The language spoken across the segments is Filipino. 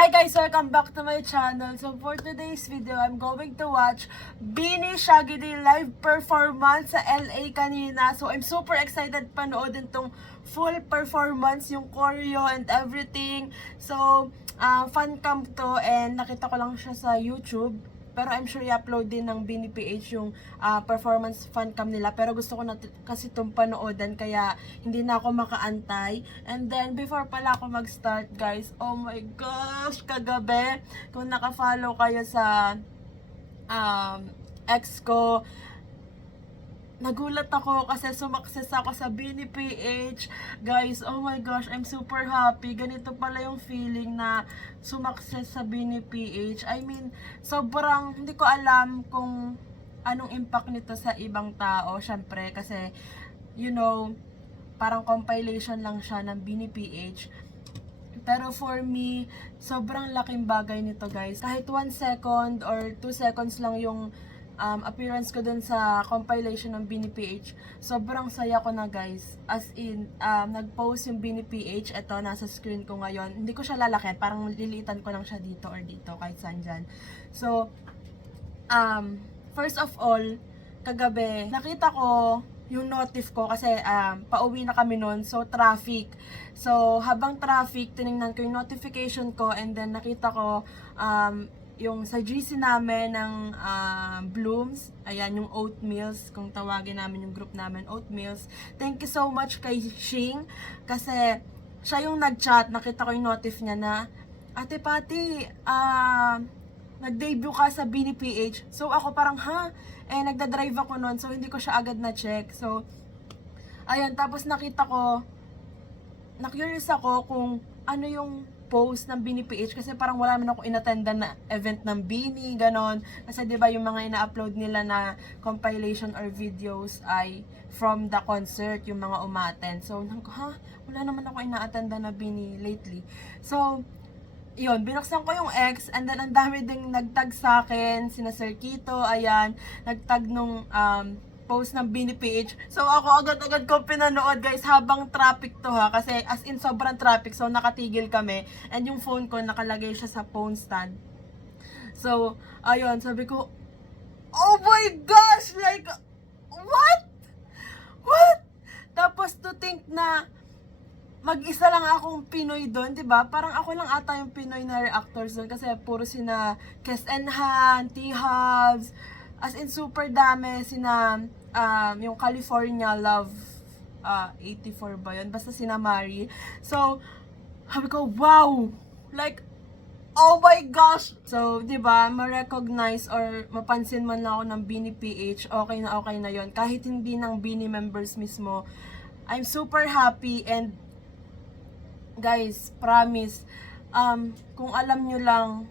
Hi guys, welcome back to my channel. So for today's video, I'm going to watch Beanie Shaggy Day live performance sa LA kanina. So I'm super excited panoodin tong full performance, yung choreo and everything. So fan cam to and nakita ko lang siya sa YouTube. Pero I'm sure i-upload din ng Beanie PH yung performance fan cam nila. Pero gusto ko na kasi itong panoodan kaya hindi na ako makaantay. And then before pala ako mag-start guys, oh my gosh, kagabi, kung naka-follow kayo sa ex ko, nagulat ako kasi sumakses ako sa Beanie PH. Guys, oh my gosh, I'm super happy. Ganito pala yung feeling na sumakses sa Beanie PH. I mean, sobrang hindi ko alam kung anong impact nito sa ibang tao. Syempre, kasi, you know, parang compilation lang siya ng Beanie PH. Pero for me, sobrang laking bagay nito guys. Kahit 1 second or 2 seconds lang yung appearance ko dun sa compilation ng Beanie PH, sobrang saya ko na guys. As in, nag-post yung Beanie PH, eto, nasa screen ko ngayon. Hindi ko siya lalaki, parang lilitan ko lang siya dito or dito, kahit saan dyan. So, first of all, kagabi, nakita ko yung notif ko kasi pauwi na kami nun, so traffic. So, habang traffic, tinignan ko yung notification ko and then nakita ko yung sa GC namin ng Blooms, ayan, yung Oatmeals, kung tawagin namin yung group namin, Oatmeals. Thank you so much kay Shing, kasi siya yung nag-chat, nakita ko yung notif niya na, Ate Pati, nag-debut ka sa Beanie PH. So ako parang, nagda-drive ako noon, so hindi ko siya agad na-check. So, ayun, tapos nakita ko, na-curious ako kung ano yung post ng Beanie PH kasi parang wala naman ako inattendan na event ng Beanie, ganon. Kasi 'di ba yung mga ina-upload nila na compilation or videos ay from the concert, yung mga umaten. So, wala naman ako ina-attendan na Beanie lately. So, yun, binuksan ko yung X and then ang dami ding nagtag sa akin, sina Sir Kito, ayan, nagtag nung post ng Beanie PH. So ako agad-agad ko pinanood guys habang traffic to kasi as in sobrang traffic, so nakatigil kami and yung phone ko nakalagay siya sa phone stand. So ayun, sabi ko, oh my gosh, like what? Tapos to think na mag-isa lang akong Pinoy doon, 'di ba? Parang ako lang ata yung Pinoy na reactors doon kasi puro sina Kes Enhan, T-Hubs, as in super dami, sina yung California Love 84 ba yun? Basta sina Mari. So, sabi ko, wow! Like, oh my gosh! So, 'di ba, ma-recognize or mapansin man lang ako ng Beanie PH, okay na yon. Kahit hindi ng Beanie members mismo, I'm super happy and guys, promise, kung alam nyo lang,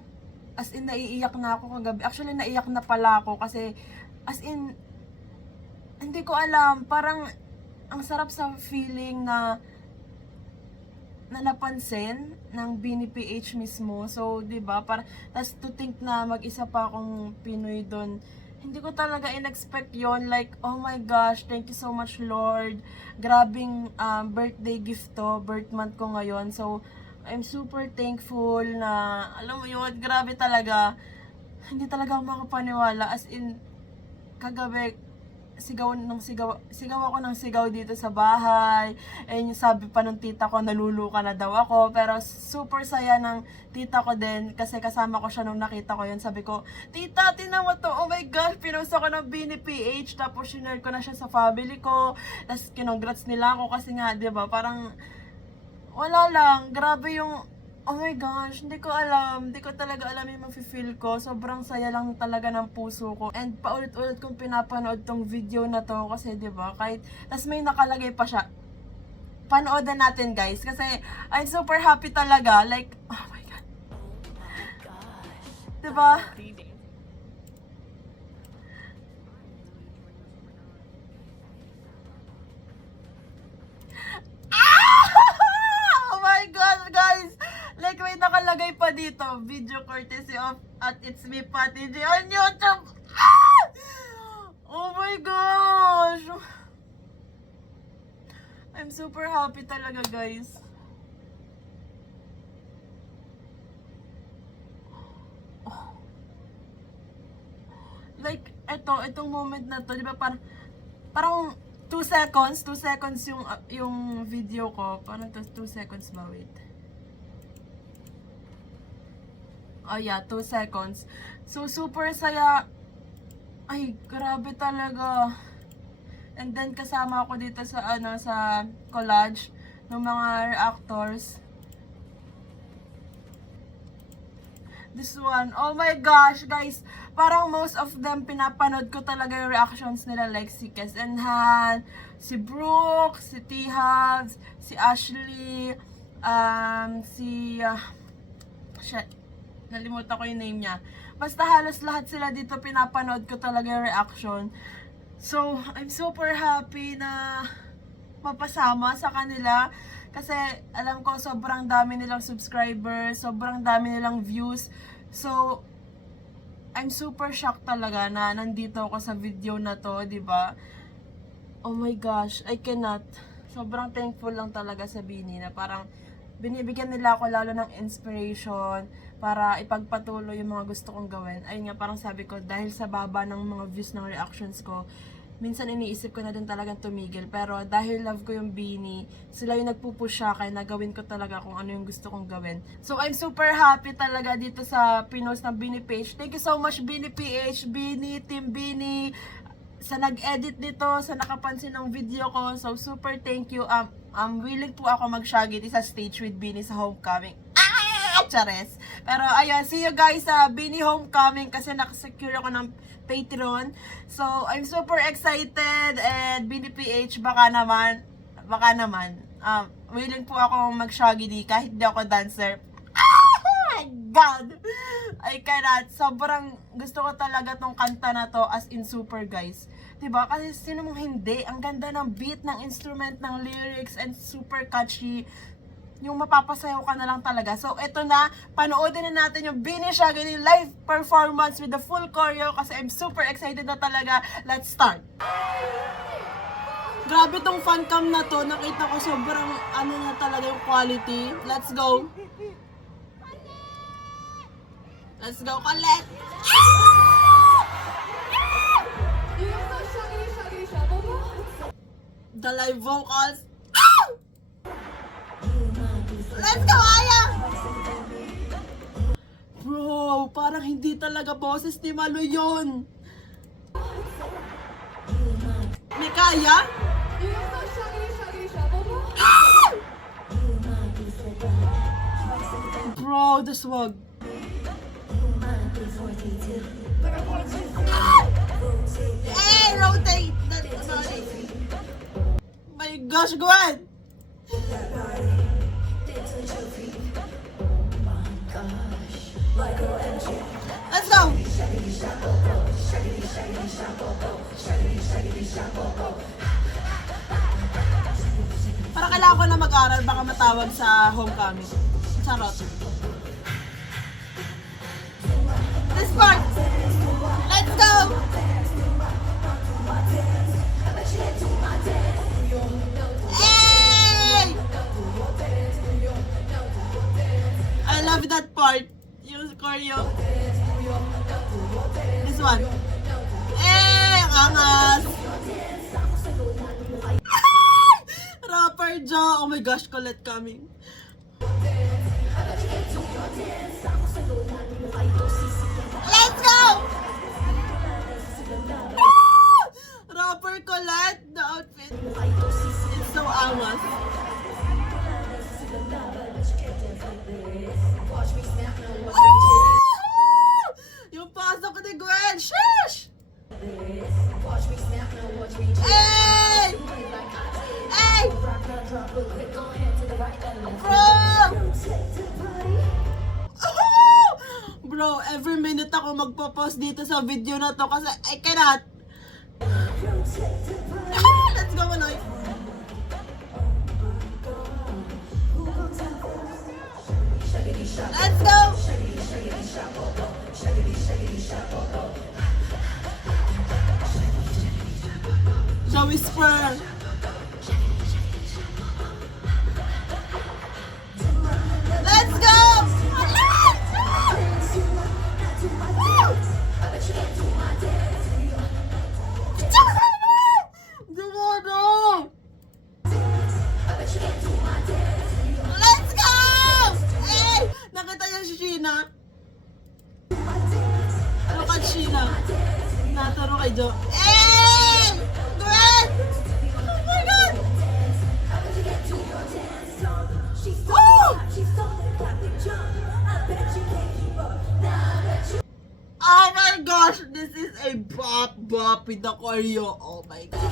as in naiiyak na ako kagabi. Actually, naiyak na pala ako kasi, as in, hindi ko alam, parang, ang sarap sa feeling na napansin ng Beanie PH mismo. So, 'di ba? Tas to think na mag-isa pa akong Pinoy doon. Hindi ko talaga in-expect 'yon. Like, oh my gosh, thank you so much Lord. Grabing birthday gift to, birth month ko ngayon. So, I'm super thankful na, alam mo 'yun, grabe talaga. Hindi talaga ako makapaniwala. As in, kagabi, sigaw ako ng sigaw dito sa bahay. And yung sabi pa ng tita ko, naluluka na daw ako. Pero super saya ng tita ko din kasi kasama ko siya nung nakita ko yun. Sabi ko, tita, tinan mo to, oh my gosh, pinost ako ng Beanie PH. Tapos sinare ko na siya sa family ko. Tapos kinongrats nila ako kasi nga, di ba, parang wala lang, grabe yung, oh my gosh, hindi ko talaga alam yung mafe-feel ko. Sobrang saya lang talaga ng puso ko. And paulit-ulit kong pinapanood tong video na to kasi 'di ba, kahit tas may nakalagay pa siya. Panoodan natin guys kasi I'm super happy talaga. Like, oh my god. 'Di ba? Oh my god, guys! Like, may nakalagay pa dito, video courtesy of at It's Me Pati G on YouTube. Ah! Oh my gosh! I'm super happy talaga, guys. Like, itong moment na to, di ba, parang 2 seconds yung video ko. Parang 2 seconds ba? Wait. Oh yeah, 2 seconds. So, super saya. Ay, grabe talaga. And then, kasama ako dito sa, sa collage ng mga reactors. This one, oh my gosh, guys. Parang most of them, pinapanood ko talaga yung reactions nila. Like si Kes and Han, si Brooke, si T-Hubs, si Ashley, shit, nalimutan ko yung name niya. Basta halos lahat sila dito, pinapanood ko talaga yung reaction. So, I'm super happy na mapasama sa kanila. Kasi alam ko sobrang dami nilang subscribers, sobrang dami nilang views. So, I'm super shocked talaga na nandito ako sa video na to, di ba? Oh my gosh, I cannot. Sobrang thankful lang talaga sa Bini na parang binibigyan nila ako lalo ng inspiration para ipagpatuloy yung mga gusto kong gawin. Ayun nga, parang sabi ko, dahil sa baba ng mga views ng reactions ko, minsan iniisip ko na din talagang tumigil. Pero dahil love ko yung Bini, sila yung nagpupush sa akin na gawin ko talaga kung ano yung gusto kong gawin. So I'm super happy talaga dito sa pinost ng Bini page. Thank you so much Bini PH, Bini, Team Bini, sa nag-edit dito, sa nakapansin ng video ko. So super thank you. I'm willing po ako mag-shaggy sa stage with Bini sa homecoming. Chares. Pero ayan, see you guys sa Bini Homecoming kasi nakasecure ako ng Patreon. So, I'm super excited and Bini PH, baka naman, willing po ako mag-shaggy di kahit di ako dancer. Oh my God! I cannot. Sobrang gusto ko talaga tong kanta na to as in super, guys. Diba? Kasi sino mong hindi? Ang ganda ng beat, ng instrument, ng lyrics, and super catchy. Yung mapapasayaw ka na lang talaga. So, eto na, panoodin na natin yung Bini Shaggy live performance with the full choreo kasi I'm super excited na talaga. Let's start! Grabe tong fan cam na to. Nakita ko sobrang ano na talaga yung quality. Let's go! Let's go, Colette! The live vocals. Let's go, Aya! Bro, parang hindi talaga boses ni Malo yun. May kaya? Bro, the swag. Hey, rotate! Sorry. My gosh, Gwen! Let's go! Parang kailangan ko na mag-aral, baka matawag sa homecoming. Charot. This part! Let's go! Hey! I love that part. Yung choreo. This one. Eh, ang angas. Rapper Joe. Oh my gosh, Colette coming. Let's go! Rapper Colette, the outfit. It's so angas. Yung pasok ni Gwen! Sheesh! Hey! Hey! Bro, every minute ako magpo-post dito sa video na to kasi I cannot. Let's go, Manoy! Let's go! So whisper. Let's go! Sheena. Look at Sheena. Naturo kay Jo. Eh! Gwen! Oh my God! Oh! Oh my gosh! This is a bop with the choreo. Oh my God.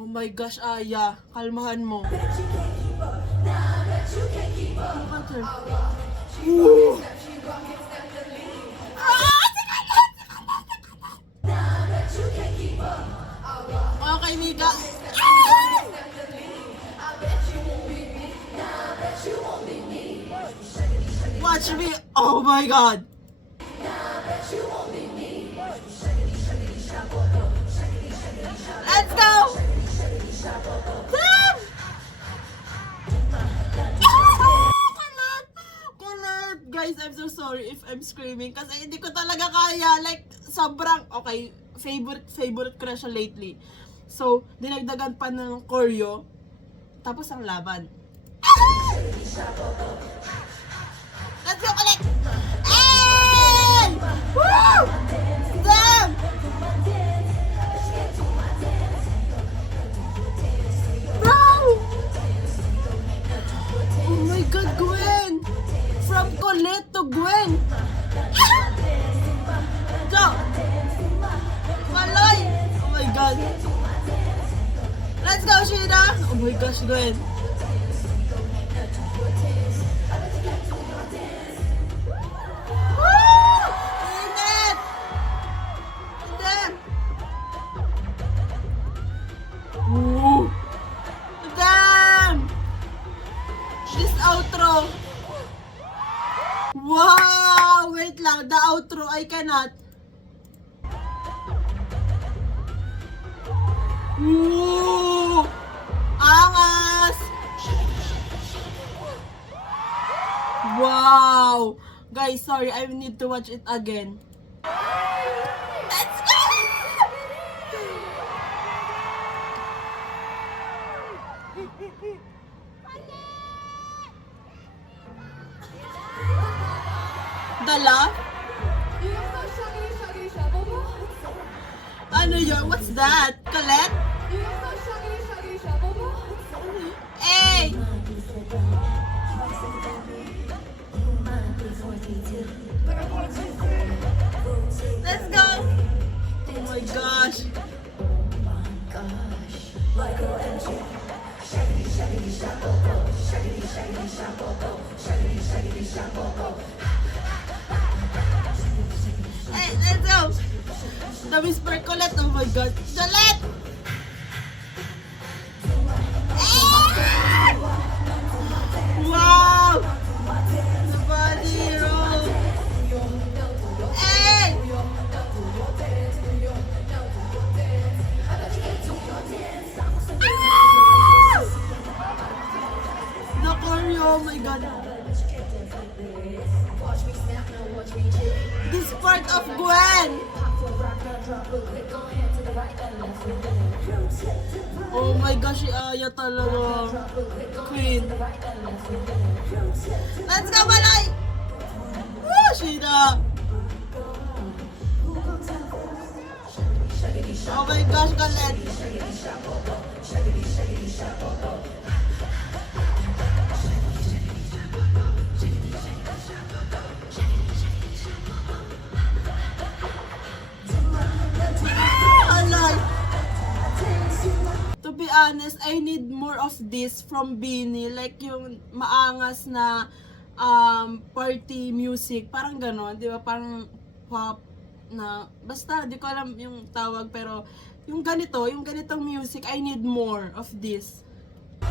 Oh my gosh, Aya. Kalmahan mo. Ooh. Okay, Mika. Watch me. Oh my God. Let's go. Damn. Kulat. Guys, I'm so sorry if I'm screaming kasi hindi ko talaga kaya. Like, sobrang, okay, favorite ko na siya lately. So, dinagdagan pa ng choreo. Tapos ang laban. Let's go ulit! Hey! Woo! Damn! Bro! Oh my God, Gwen! From Colette to Gwen! Go! Maloy! Oh my God! Let's go, Sheena! Oh my gosh, Gwen! Outro. Wow! Wait lang. The outro. I cannot. Ooh! Angas! Wow! Guys, sorry. I need to watch it again. Let's go! Dala? Ano yun? What's that? Colette? Hey! Let's go! Oh my gosh! Hey, let's go! The whisper Colette, oh my God! Colette! Ah! Wow! The body roll! Hey! Ah! The choreo, oh my God! This part of Gwen! Oh my gosh, si Aya talaga. Queen. Let's go, Malay! Woo, Sheena! Oh my gosh, Colette! To be honest, I need more of this from Beanie. Like yung maangas na party music. Parang gano'n, di ba? Parang pop na, basta, di ko alam yung tawag. Pero yung ganito, yung ganitong music, I need more of this. Go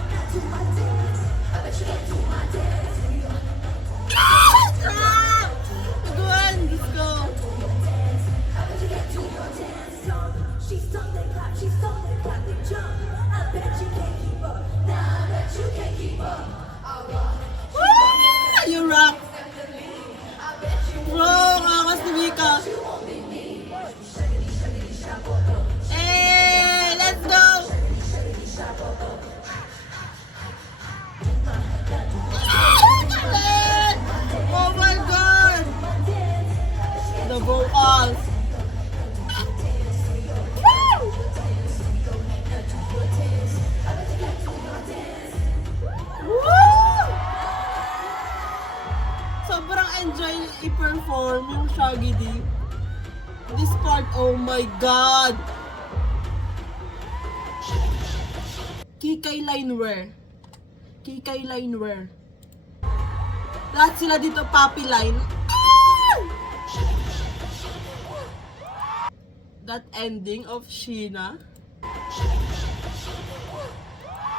on, let's go. You rock! Bro, kakas ni Mika. Oh my God! Kikay Linewear. Kikay Linewear. Lahat sila dito puppy line. Ah! That ending of Sheena.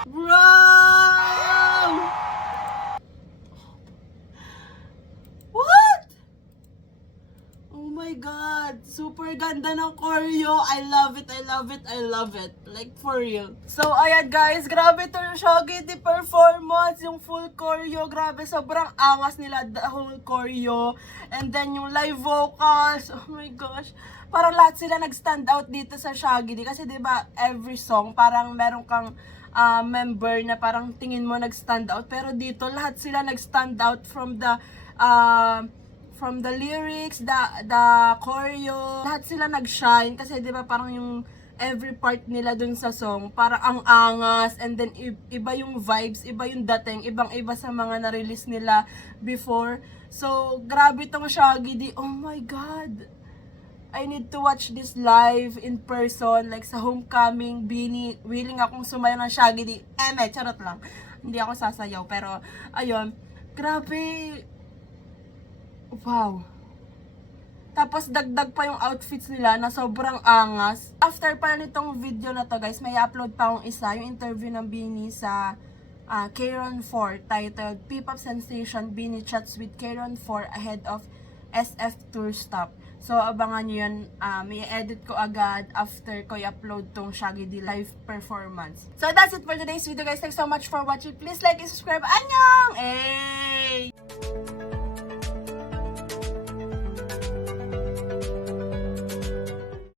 Bro! What? Oh my God! Super ganda ng choreo. I love it, I love it, I love it. Like for real. So ayan guys, grabe to yung Shaggy the performance. Yung full choreo, grabe. Sobrang angas nila, the whole choreo. And then yung live vocals. Oh my gosh. Parang lahat sila nag-stand out dito sa Shaggy D. Kasi diba, every song, parang meron kang member na parang tingin mo nag-stand out. Pero dito, lahat sila nag-stand out from the lyrics, the choreo. Lahat sila nag-shine. Kasi diba, parang yung every part nila dun sa song, parang ang angas. And then, iba yung vibes, iba yung dating, ibang-iba sa mga na-release nila before. So, grabe tong Shaggy D. Oh my God! I need to watch this live in person, like sa homecoming, Bini, willing akong sumayaw ng Shaggy D. Charot lang. Hindi ako sasayaw, pero, ayun, grabe. Wow. Tapos, dagdag pa yung outfits nila na sobrang angas. After pala nitong video na to, guys, may upload pa akong isa, yung interview ng Bini sa Kairon 4, titled P-Pop Sensation, Bini Chats with Kairon 4 ahead of SF Tour Stop. So, abangan nyo yun. May edit ko agad after ko i-upload tong Shaggy D live performance. So, that's it for today's video, guys. Thanks so much for watching. Please like and subscribe. Annyeong! Hey!